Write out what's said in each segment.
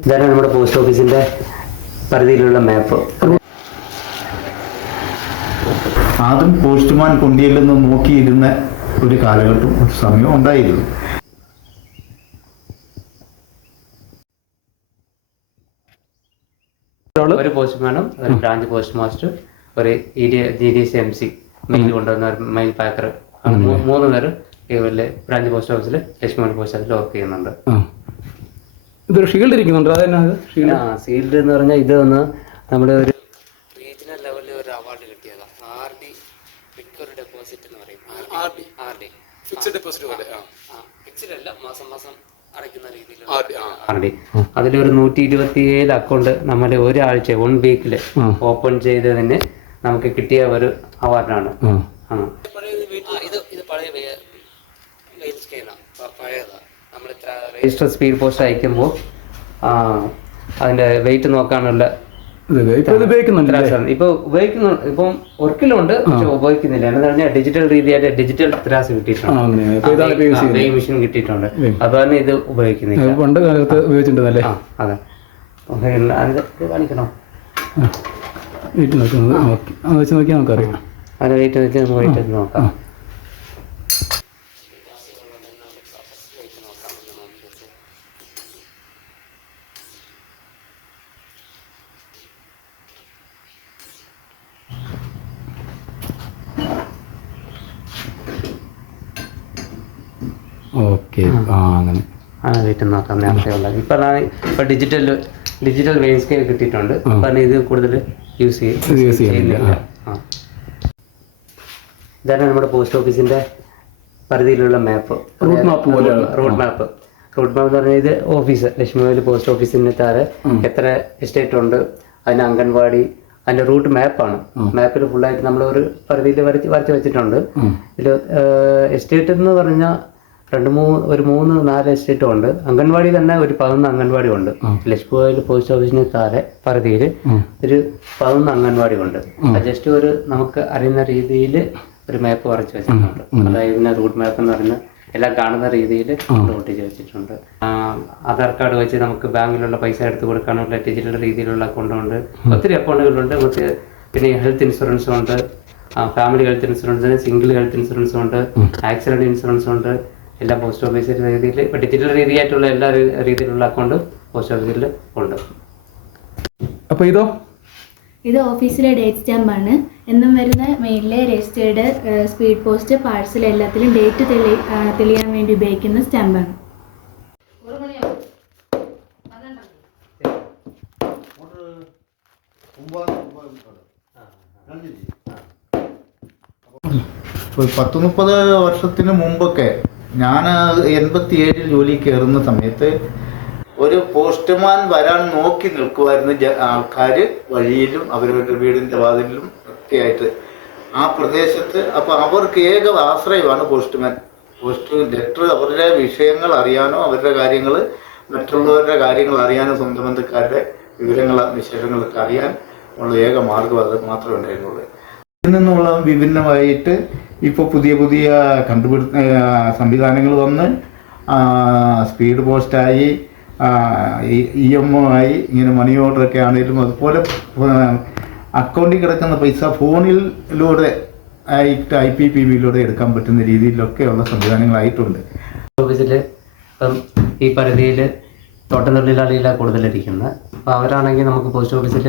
ഇതാണ് നമ്മുടെ പോസ്റ്റ് ഓഫീസിന്റെ പരിധിയിലുള്ള മാപ്പ് ആദ്യം പോസ്റ്റ്മാൻ കൊണ്ടിയില്ലെന്ന് നോക്കിയിരുന്ന ഒരു കാലഘട്ടം ഒരു സമയം ഉണ്ടായിരുന്നു. ഒരു പോസ്റ്റ്മാനും ഒരു ബ്രാഞ്ച് പോസ്റ്റ് മാസ്റ്റർ ഒരു E D G D C M C mail കൊണ്ടുവന്ന ഒരു മെയിൽ പാക്കർ മൂന്ന് പേര് ഇവരിൽ ബ്രാഞ്ച് പോസ്റ്റ് ഓഫീസിൽ ലക്ഷ്മി പോസ്റ്റ് ഓഫീസിൽ വർക്ക് ചെയ്യുന്നുണ്ട്. ഇതൊരു ഷീൽഡ് ഇരിക്കുന്നുണ്ട്? അതെന്നാ ഷീൽഡ് ആ ഷീൽഡ് എന്ന് പറഞ്ഞാൽ ഇത് ഒന്ന് നമ്മുടെ ഒരു റീജിയണൽ ലെവലിൽ ഒരു അവാർഡ് കിട്ടിയതാണ് ആർ ഡി ഒരു ഡെപ്പോസിറ്റ് എന്ന് പറയും. R D R D fixed deposit പോലെ ആ. ഫിക്സഡ് അല്ല മാസം മാസം അടയ്ക്കുന്ന ഡി അതിലൊരു നൂറ്റി ഇരുപത്തി ഏഴ് അക്കൗണ്ട് നമ്മുടെ ഒരാഴ്ച വൺ വീക്കിൽ ഓപ്പൺ ചെയ്തതിന് നമുക്ക് കിട്ടിയ ഒരു അവാർഡാണ് ആ. പഴയതാണ് ഇത്ര രജിസ്റ്റർ സ്പീഡ് പോസ്റ്റ് അയക്കുമ്പോൾ അതിന്റെ വെയിറ്റ് നോക്കാനുള്ള ഇപ്പൊ ഉപയോഗിക്കുന്നു ഇപ്പം ഒരിക്കലുണ്ട് പക്ഷെ ഉപയോഗിക്കുന്നില്ല. എന്ന് പറഞ്ഞാൽ ഡിജിറ്റൽ രീതിയായിട്ട് ഡിജിറ്റൽ ത്രാസ് കിട്ടിയിട്ടുണ്ട്. മെഷീൻ കിട്ടിയിട്ടുണ്ട്. അതാണ് ഇത് ഉപയോഗിക്കുന്നില്ല. അത് പണ്ട് കാലത്ത് ഉപയോഗിച്ചിട്ടുണ്ടല്ലേ? അതെ. കാണിക്കണോ? വീട്ടിൽ നോക്കുന്നത് ഓക്കെ അത് വെച്ച് നോക്കിയാൽ നമുക്കറിയാം. അതിന്റെ വെയിറ്റ് വെച്ച് നമുക്ക് വെയിറ്റ് നോക്കാം. ആ. അങ്ങനെ. വെയിറ്റ് നോക്കാം നേരത്തെ ഉള്ള ഇപ്പൊ അതാണ് ഇപ്പൊ ഡിജിറ്റൽ ഡിജിറ്റൽ വെയിൻ സ്കെയിൽ കിട്ടിയിട്ടുണ്ട് അപ്പം ഇത് കൂടുതൽ യൂസ് യൂസ് ചെയ്യുന്നില്ല. ഇതാണ് നമ്മുടെ പോസ്റ്റ് ഓഫീസിന്റെ പരിധിയിലുള്ള മാപ്പ് റൂട്ട് മാപ്പ് പോലെ റോഡ് മാപ്പ് റോഡ് മാപ്പ് എന്ന് പറഞ്ഞാൽ ഇത് ഓഫീസ് ലക്ഷ്മിവേലി പോസ്റ്റ് ഓഫീസിന് താഴെ എത്ര എസ്റ്റേറ്റ് ഉണ്ട് അതിന് അംഗൻവാടി അതിന്റെ റൂട്ട് മാപ്പാണ് മാപ്പിൽ ഫുള്ളായിട്ട് നമ്മൾ ഒരു പരിധിയിൽ വരച്ച് വരച്ച് വെച്ചിട്ടുണ്ട്. ഇതിൽ എസ്റ്റേറ്റ് എന്ന് പറഞ്ഞാൽ രണ്ട് മൂന്ന് ഒരു മൂന്ന് നാല് എസ്റ്റേറ്റും ഉണ്ട്. അംഗൻവാടി തന്നെ ഒരു പതിനൊന്ന് അംഗൻവാടി ഉണ്ട്. ലക്ഷ്മി പോസ്റ്റ് ഓഫീസിന് താഴെ പരിധിയിൽ ഒരു പതിനൊന്ന് അംഗൻവാടി ഉണ്ട്. ജസ്റ്റ് ഒരു നമുക്ക് അറിയുന്ന രീതിയിൽ ഒരു മാപ്പ് വരച്ച് വെച്ചിട്ടുണ്ട്. അതായത് പിന്നെ റൂട്ട് മാപ്പ് എന്ന് പറയുന്നത് എല്ലാം കാണുന്ന രീതിയിൽ ഒട്ടിച്ച് വെച്ചിട്ടുണ്ട്. ആധാർ കാർഡ് വെച്ച് നമുക്ക് ബാങ്കിലുള്ള പൈസ എടുത്ത് കൊടുക്കാനുള്ള ഡിജിറ്റൽ രീതിയിലുള്ള അക്കൗണ്ടുണ്ട് ഒത്തിരി അക്കൗണ്ടുകളുണ്ട് നമുക്ക് പിന്നെ ഹെൽത്ത് ഇൻഷുറൻസ് ഉണ്ട്. Family health insurance single health insurance ഉണ്ട്. ആക്സിഡന്റ് ഇൻഷുറൻസ് ഉണ്ട്. എല്ലാം പോസ്റ്റ് ഓഫീസിൽ രീതിയിൽ ഡിജിറ്റൽ രീതിയായിട്ടുള്ള എല്ലാ രീതിയിലുള്ള അക്കൗണ്ട് പോസ്റ്റ് ഓഫീസിൽ ഉണ്ട്. അപ്പോൾ ഇതോ? ഇത് ഓഫീസിലെ ഡേറ്റ് സ്റ്റാമ്പാണ് എന്നും വരുന്ന മെയിലിലെ രജിസ്റ്റേർഡ് സ്പീഡ് പോസ്റ്റ് പാഴ്സൽ എല്ലാത്തിലും ഡേറ്റ് തെളി തെളിയാൻ വേണ്ടി ഉപയോഗിക്കുന്ന സ്റ്റാമ്പാണ് ഒരു മണിയാവും. ഒരു പത്ത് മുപ്പത് വർഷത്തിന് മുമ്പൊക്കെ ഞാൻ എൺപത്തി ഏഴിൽ ജോലി കയറുന്ന സമയത്ത് ഒരു പോസ്റ്റ്മാൻ വരാൻ നോക്കി നിൽക്കുമായിരുന്നു ആൾക്കാർ വഴിയിലും അവരവരുടെ വീടിന്റെ വാതിലിലും ഒക്കെ ആയിട്ട് ആ പ്രദേശത്ത് അപ്പോൾ അവർക്ക് ഏക ആശ്രയമാണ് പോസ്റ്റ്മാൻ. പോസ്റ്റ് ലെറ്റർ അവരുടെ വിഷയങ്ങൾ അറിയാനോ അവരുടെ കാര്യങ്ങൾ മറ്റുള്ളവരുടെ കാര്യങ്ങൾ അറിയാനോ സ്വന്തം ബന്ധുക്കാരുടെ വിവരങ്ങൾ വിശേഷങ്ങളൊക്കെ അറിയാൻ ഉള്ള ഏക മാർഗം അത് മാത്രമേ ഉണ്ടായിരുന്നുള്ളൂ. ഇതിൽ നിന്നുള്ള വിഭിന്നമായിട്ട് ഇപ്പോൾ പുതിയ പുതിയ കണ്ടുപിടി സംവിധാനങ്ങൾ വന്ന് സ്പീഡ് പോസ്റ്റായി ഇ എം ഒ ആയി ഇങ്ങനെ മണി ഓർഡറൊക്കെ ആണെങ്കിലും അതുപോലെ അക്കൗണ്ടിൽ കിടക്കുന്ന പൈസ ഫോണിലൂടെ ആയിട്ട് ഐ പി പി ബിയിലൂടെ എടുക്കാൻ പറ്റുന്ന രീതിയിലൊക്കെയുള്ള സംവിധാനങ്ങളായിട്ടുണ്ട്. ഓഫീസിൽ ഇപ്പം ഈ പരിധിയിൽ തോട്ടം തൊഴിലാളികളാണ് കൂടുതലിരിക്കുന്നത്. അപ്പോൾ അവരാണെങ്കിൽ നമുക്ക് പോസ്റ്റ് ഓഫീസിൽ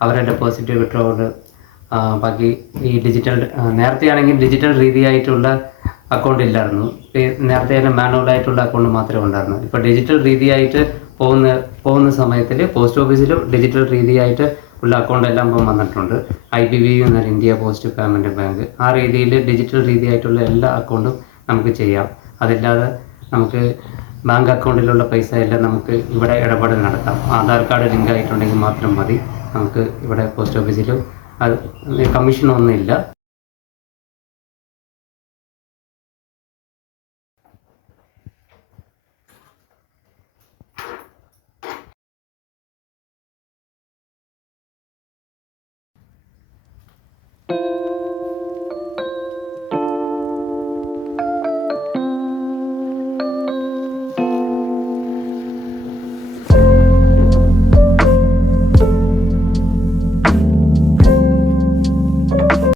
അവരുടെ ഡെപ്പോസിറ്റ് വിഡ്രോവൽ ബാക്കി ഈ ഡിജിറ്റൽ നേരത്തെ ആണെങ്കിൽ ഡിജിറ്റൽ രീതിയായിട്ടുള്ള അക്കൗണ്ട് ഇല്ലായിരുന്നു. നേരത്തെ തന്നെ മാനുവലായിട്ടുള്ള അക്കൗണ്ട് മാത്രമേ ഉണ്ടായിരുന്നു ഇപ്പോൾ ഡിജിറ്റൽ രീതിയായിട്ട് പോകുന്ന പോകുന്ന സമയത്തിൽ പോസ്റ്റ് ഓഫീസിലും ഡിജിറ്റൽ രീതിയായിട്ട് ഉള്ള അക്കൗണ്ട് എല്ലാം ഇപ്പം വന്നിട്ടുണ്ട്. ഐ ബി ബി എന്നാൽ ഇന്ത്യ പോസ്റ്റ് പേയ്മെന്റ് ബാങ്ക്. ആ രീതിയിൽ ഡിജിറ്റൽ രീതിയായിട്ടുള്ള എല്ലാ അക്കൗണ്ടും നമുക്ക് ചെയ്യാം. അതില്ലാതെ നമുക്ക് ബാങ്ക് അക്കൗണ്ടിലുള്ള പൈസ എല്ലാം നമുക്ക് ഇവിടെ ഇടപാട് നടത്താം. ആധാർ കാർഡ് ലിങ്ക് ആയിട്ടുണ്ടെങ്കിൽ മാത്രം മതി. നമുക്ക് ഇവിടെ പോസ്റ്റ് ഓഫീസിലും അത് കമ്മീഷനൊന്നും ഇല്ല